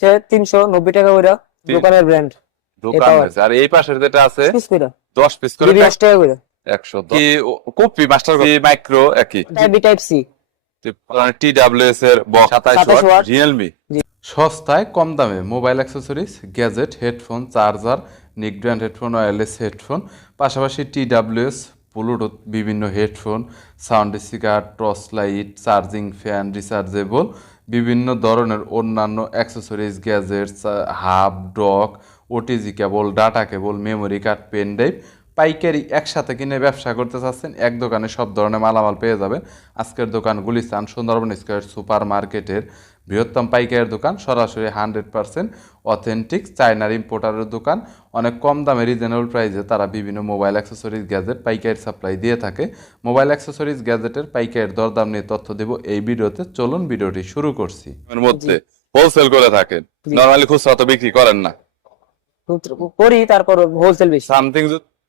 হচ্ছে তিনশো নব্বই টাকা করে দোকানের ব্র্যান্ড দোকান আর এই পাশের যেটা আছে পিস করে দশ পিস করে দশ টাকা করে একশো কি কপি মাস্টার কপি মাইক্রো একই। Type B type C T WS এর বক্স সাতাইশ 27 ওয়াট। watt। রিয়েলমি সস্তায় কম দামে mobile accessories gadget headphone charger নিক ব্র্যান্ড হেডফোন ওয়্যারলেস হেডফোন পাশাপাশি টি ডাব্লিউএস ব্লুটুথ বিভিন্ন headphone sound speaker torch light charging fan rechargeable বিভিন্ন ধরনের অন্যান্য accessories, gadgets hub dock, OTG cable, data cable, memory card, pen drive, পাইকারি একসাথে কিনে ব্যবসা করতে চাচ্ছেন, এক দোকানে সব ধরনের মালামাল পেয়ে যাবেন। আজকের দোকান গুলিস্তান সুন্দরবন স্কোয়ার সুপার মার্কেটের বৃহত্তম পাইকারের দোকান সরাসরি হান্ড্রেড পার্সেন্ট অথেন্টিক চায়নার ইম্পোর্টারের দোকান। অনেক কম দামে রিজনেবল প্রাইসে তারা বিভিন্ন মোবাইল অ্যাক্সেসরিজ গ্যাজেট পাইকারি সাপ্লাই দিয়ে থাকে। মোবাইল অ্যাক্সেসরিজ গ্যাজেটের পাইকারের দরদাম নিয়ে তথ্য দেব এই ভিডিওতে। চলুন ভিডিওটি শুরু করছি। মধ্যে হোলসেল করে থাকেন। নরমালি খুচরা তো বিক্রি করেন না। করি তারপর হোলসেল বেশি। সামথিং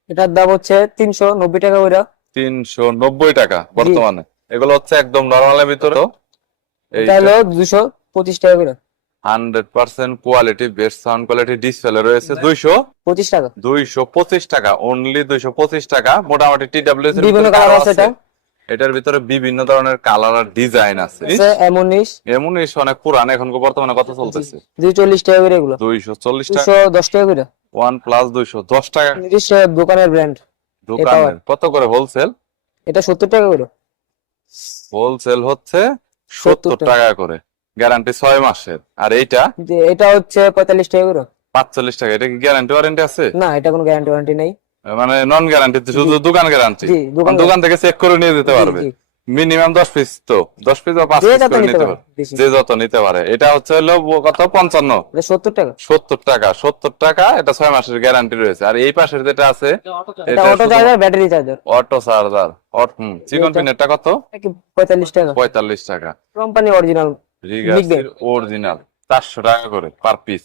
এটার দাম হচ্ছে তিনশো নব্বই টাকা করে তিনশো নব্বই টাকা বর্তমানে। এগুলো হচ্ছে একদম নরমালের ভিতরে। এটা হলো টাকা করে। Quality best sound quality display রয়েছে দুইশো? পঁচিশ টাকা। টাকা অনলি দুইশো পঁচিশ টাকা। মোটামুটি বিভিন্ন কালার আছে এটা। এটার ভিতরে বিভিন্ন ধরনের কালার আর ডিজাইন আছে। এমনিশ অনেক পুরান এখন বর্তমানে কত চলতেছে? দুই চল্লিশ টাকা করে এগুলো। দুইশো চল্লিশ টাকা। দুশো দশ টাকা করে। ওয়ান প্লাস দুইশো দশ টাকা। দোকানের ব্র্যান্ড দোকানের। কত করে? হোলসেল এটা সত্তর টাকা করে। হোলসেল হচ্ছে 70 সত্তর টাকা। করে। গ্যারান্টি ছয় মাসের। আর এইটা? যে এটা হচ্ছে পঁয়তাল্লিশ টাকা করে পাঁচচল্লিশ টাকা। এটা কি গ্যারান্টি ওয়ারেন্টি আছে? না এটা কোনো গ্যারান্টি ওয়ারেন্টি নেই। মানে নন গ্যারান্টি শুধু দোকান গ্যারান্টি দোকান দোকান থেকে চেক করে নিয়ে যেতে পারবে। মিনিমাম দশ পিস তো। দশ পিস বা পাঁচ পিস করে নিতে পারে যে যত নিতে পারে। এটা হচ্ছে হলো কত? পঞ্চান্ন। এটা সত্তর টাকা। সত্তর টাকা। সত্তর টাকা এটা ছয় মাসের গ্যারান্টি রয়েছে। আর এই পাশের যেটা আছে এটা auto charger battery charger auto charger হুম চিকন পিনেরটা কত? পঁয়তাল্লিশ টাকা। পঁয়তাল্লিশ টাকা। কোম্পানি অরিজিনাল অরিজিনাল চারশো টাকা করে পার পিস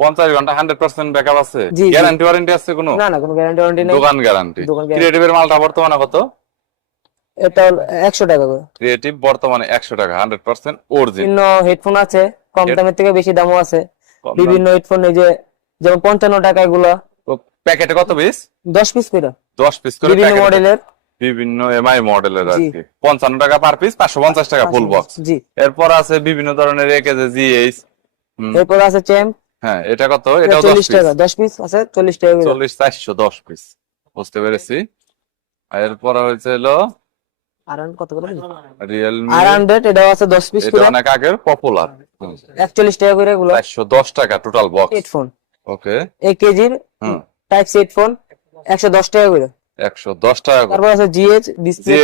পঞ্চাশ ঘণ্টা হান্ড্রেড পার্সেন্ট ব্যাকআপ আছে। গ্যারান্টি ওয়ারেন্টি আছে কোনো? না না কোনো গ্যারান্টি ওয়ারেন্টি নেই। দোকান গ্যারান্টি ক্রিয়েটিভের মালটা বর্তমানে কত? এটা একশো টাকা করে। ক্রিয়েটিভ বর্তমানে একশো টাকা হান্ড্রেড পার্সেন্ট অরিজিনাল বিভিন্ন হেডফোন আছে কম দামের থেকে বেশি দামও আছে। বিভিন্ন হেডফোন এই যে যেমন পঞ্চান্ন টাকা এগুলো প্যাকেটে কত পিস দশ পিস করে। দশ পিস করে বিভিন্ন। মডেলের বিভিন্ন এমআই মডেলের আর কি। পঞ্চান্ন টাকা পার পিস পাঁচশো পঞ্চাশ টাকা ফুল বক্স জি। এরপর আছে বিভিন্ন ধরনের একেজে জিএইচ এরপর আছে চ্যাম্প হ্যাঁ এটা কত? এটাও দশ চল্লিশ টাকা দশ পিস আছে চল্লিশ টাকা করে। চল্লিশ চারশো দশ পিস বুঝতে পেরেছি। আর এরপর হয়েছে হলো আর কত করে রিয়েলমি আর হান্ড্রেড আছে দশ পিস করে। অনেক আগের পপুলার একচল্লিশ টাকা করে এগুলো। চারশো দশ টাকা টোটাল বক্স হেডফোন ওকে এক কেজির টাইপ সি হেডফোন একশো দশ টাকা করে। একশো দশ টাকা তারপর আছে জিএইচ ডিসপ্লে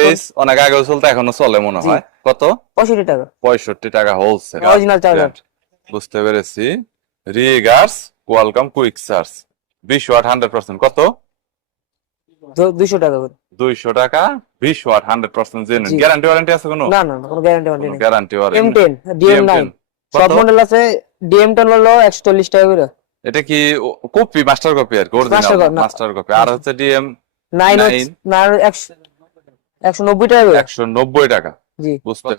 অনেক আগে চলতে এখনও চলে মনে হয়। কত? পঁয়ষট্টি টাকা। পঁয়ষট্টি টাকা হোলসেল অরিজিনাল চার্জার বুঝতে পেরেছি। রিগার্স কোয়ালকাম কুইক চার্জ বিশ ওয়াট হান্ড্রেড পার্সেন্ট কত? দুইশো টাকা করে। দুইশো টাকা? বিশ watt hundred percent genuine guarantee warranty আছে কোনো? না না কোনো গ্যারান্টি ওয়ারেন্টি নেই। Guarantee warranty ten DM nine সব মডেল আছে ডিএম টেন হলো একশো চল্লিশ টাকা করে। এটা কি কপি মাস্টার কপি আর অরিজিনাল মাস্টার কপি আর হচ্ছে ডিএম নাইন Nine। না একশো একশো নব্বই টাকা করে। একশো নব্বই টাকা। জি। বুঝতে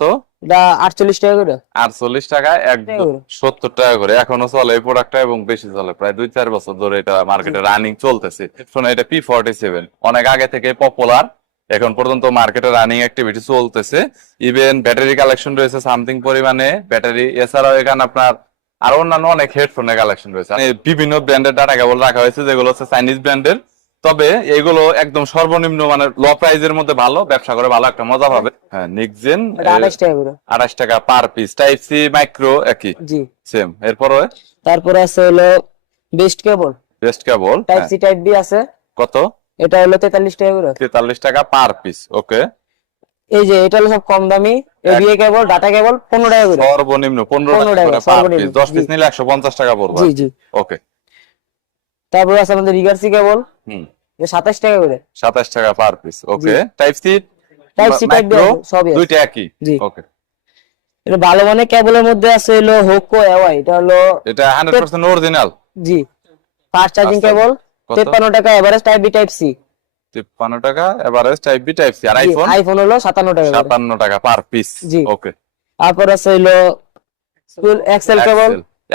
এটা আটচল্লিশ টাকা করে। আটচল্লিশ টাকা একদম টাকা করে। সত্তর টাকা করে। এখনও চলে এই প্রোডাক্টটা এবং বেশি চলে। প্রায় দুই চার বছর ধরে এটা মার্কেটে রানিং চলতেছে। শোনো এটা পি ফর্টি সেভেন অনেক আগে থেকে পপুলার এখন পর্যন্ত মার্কেটে রানিং অ্যাক্টিভিটি চলতেছে। ইভেন ব্যাটারি কালেকশন রয়েছে সামথিং পরিমাণে। ব্যাটারি এছাড়াও এখানে আপনার আর অন্যান্য অনেক হেডফোনের কালেকশন রয়েছে। মানে বিভিন্ন ব্র্যান্ডের ডাটা কেবল রাখা হয়েছে যেগুলো হচ্ছে চাইনিজ ব্র্যান্ডের তবে এগুলো একদম সর্বনিম্ন মানে ল প্রাইজের মধ্যে ভালো ব্যবসা করে ভালো একটা মজা পাবে। হ্যাঁ নিকজেন আঠাশ টাকা per piece type C micro একই। জি। সেম এরপরে? তারপরে আছে হলো best cable best cable type C type B আছে। কত? এটা হলো তেতাল্লিশ টাকা করে। তেতাল্লিশ টাকা পার পিস ওকে এই যে এটা হলো সব কম দামি। এবিএ কেবল ডাটা কেবল পনেরো টাকা করে। সর্বনিম্ন পনেরো টাকা পার পিস দশ পিস নিলে একশো পঞ্চাশ টাকা পড়বে। জি জি। ওকে তারপরে আছে আমাদের রিগার্সি কেবল। হুম। সাতাশ টাকা করে। সাতাশ টাকা per piece okay type C type C type সবই। দুইটা একই? জি। ওকে এটা ভালো মানে কেবলের মধ্যে আছে হলো হোকো এওয়াই এটা হলো এটা হান্ড্রেড পার্সেন্ট অরিজিনাল জি। ফাস্ট চার্জিং কেবল কত? তেপ্পান্ন টাকা average type B type C তিপ্পান্ন টাকা average type B type C আর আইফোন আইফোন হলো সাতান্ন টাকা করে। সাতান্ন টাকা পার পিস জি। ওকে তারপর আছে হলো এক্সেল কেবল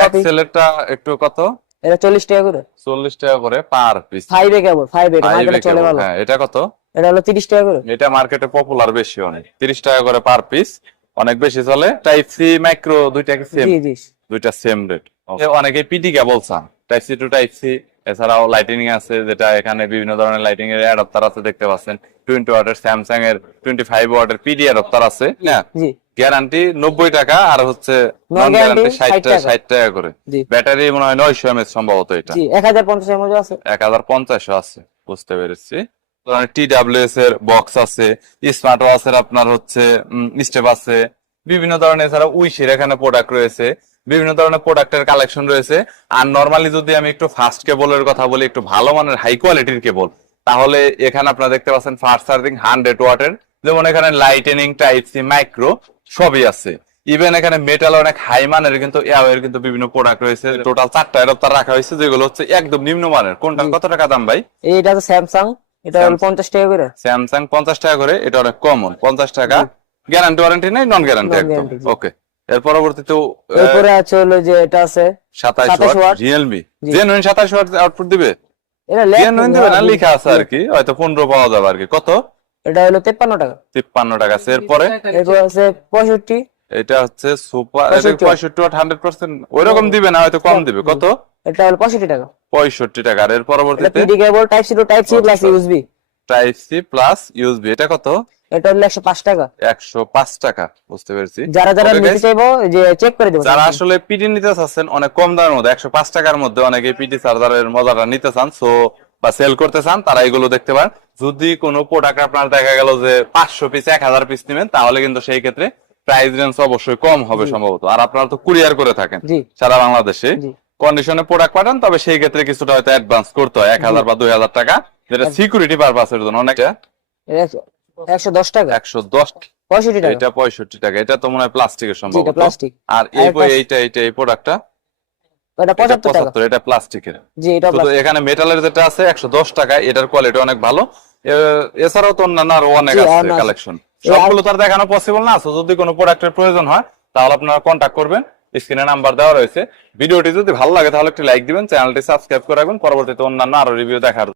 এক্সেলেরটা একটু কত? এটা চল্লিশ টাকা করে? চল্লিশ টাকা করে পার পিস ফাইভ এ কেবল এ মার্কেটে চলে ভালো। হ্যাঁ এটা কত? এটা হলো তিরিশ টাকা করে। এটা মার্কেটে পপুলার বেশি অনেক। তিরিশ টাকা করে পার পিস অনেক বেশি চলে। টাইপ সি মাইক্রো দুইটা কি সেম জি। জি দুইটা সেম রেট অনেকে পিটি কেবল চান type C to type C এছাড়াও লাইটিং আছে যেটা এখানে বিভিন্ন ধরনের লাইটিং এর অ্যাডাপ্টার আছে দেখতে পাচ্ছেন। টোয়েন্টি ওয়াটের স্যামসাং এর টোয়েন্টি ফাইভ ওয়াটের পিডি অ্যাডাপ্টার আছে। না? গ্যারান্টি নব্বই টাকা আর হচ্ছে নন গ্যারান্টি ষাট 60 টাকা টাকা। ষাট টাকা করে। ব্যাটারি মনে হয় নয়শো এমএচ সম্ভবত এটা। এক হাজার পঞ্চাশ এর মধ্যে আছে। এক হাজার পঞ্চাশও আছে বুঝতে পেরেছি। টি ডাব্লিউএস এর বক্স আছে স্মার্ট ওয়াচের আপনার হচ্ছে স্টেপ আছে। বিভিন্ন ধরনের এছাড়া উইশের এখানে প্রোডাক্ট রয়েছে। বিভিন্ন ধরনের প্রোডাক্টের কালেকশন রয়েছে। আর নর্মালি যদি আমি একটু ফাস্ট কেবলের কথা বলি একটু ভালো মানের হাই কোয়ালিটির কেবল তাহলে এখানে আপনারা দেখতে পাচ্ছেন ফাস্ট চার্জিং হান্ড্রেড ওয়াটের যেমন এখানে লাইটেনিং টাইপ সি মাইক্রো সবই আছে। ইভেন এখানে মেটাল অনেক হাই মানের কিন্তু এর কিন্তু বিভিন্ন প্রোডাক্ট রয়েছে। টোটাল চারটা অ্যাডাপ্টার রাখা হয়েছে যেগুলো হচ্ছে একদম নিম্ন মানের। কোনটা? কত টাকা দাম ভাই? এইটা আছে স্যামসাং এটা হলো পঞ্চাশ টাকা করে। স্যামসাং পঞ্চাশ টাকা করে এটা অনেক কমন পঞ্চাশ টাকা। গ্যারান্টি ওয়ারেন্টি নেই? নন গ্যারান্টি একদম। ওকে এর পরবর্তীতে এরপরে আছে হলো যে এটা আছে 27 ওয়াট রিয়েলমি জেনুইন সাতাশ ওয়াট আউটপুট দিবে? এটা জেনুইন দিবে না লেখা আছে আর কি হয়তো পনেরো পাওয়া যাবে আর কি। কত? এটা হলো তেপ্পান্ন টাকা। তিপ্পান্ন টাকা আছে। এরপরে? এরপর আছে পঁয়ষট্টি। এটা হচ্ছে সুপার 65 পঁয়ষট্টি ওয়াট। হান্ড্রেড পার্সেন্ট ওই রকম দিবে না হয়তো কম দিবে। কত? এটা হলো পঁয়ষট্টি টাকা। পঁয়ষট্টি টাকা। আর এর এটা পরবর্তীতে? PD cable type C to type C plus USB type C plus USB এটা কত? এটা হলো একশো পাঁচ টাকা। একশো পাঁচ টাকা বুঝতে পেরেছি। যারা যারা নিতে চাইব যে চেক করে দেবো। যারা আসলে পিডি নিতে চাচ্ছেন অনেক কম দামের মধ্যে একশো পাঁচ টাকার মধ্যে অনেকে পিডি চার্জারের মজাটা নিতে চান সো বা সেল করতে চান তারা এগুলো দেখতে পারেন। যদি কোনো প্রোডাক্ট আপনার দেখা গেল যে পাঁচশো পিস এক হাজার পিস নেবেন তাহলে কিন্তু সেই ক্ষেত্রে প্রাইস রেঞ্জ অবশ্যই কম হবে সম্ভবত। আর আপনারা তো কুরিয়ার করে থাকেন সারা বাংলাদেশে। কন্ডিশনে প্রোডাক্ট পাঠান তবে সেই ক্ষেত্রে কিছুটা হয়তো অ্যাডভান্স করতে হয় এক হাজার বা দুই হাজার টাকা যেটা সিকিউরিটি পারপাসের জন্য। অনেকটা একশো- দশ টাকা? একশো দশ পঁয়ষট্টি টাকা। এটা পঁয়ষট্টি টাকা। এটা তো মনে হয় প্লাস্টিকের এটা প্লাস্টিক। আর এই এইটা এইটা এই প্রোডাক্টটা এটা পঁচাত্তর টাকা। এটা প্লাস্টিকের। জি এটা এখানে মেটালের যেটা আছে একশো দশ টাকা এটার কোয়ালিটি অনেক ভালো। এছাড়াও তো অন্যান্য আরও অনেক আছে। কালেকশন সবগুলো তো আর দেখানো পসিবল না। আছে যদি কোনো প্রোডাক্টের প্রয়োজন হয় তাহলে আপনারা কন্ট্যাক্ট করবেন। স্ক্রিনে নাম্বার দেওয়া রয়েছে। ভিডিওটি যদি ভালো লাগে তাহলে একটি লাইক দিবেন। চ্যানেলটি সাবস্ক্রাইব করে রাখবেন। পরবর্তীতে অন্যান্য আরও রিভিউ দেখার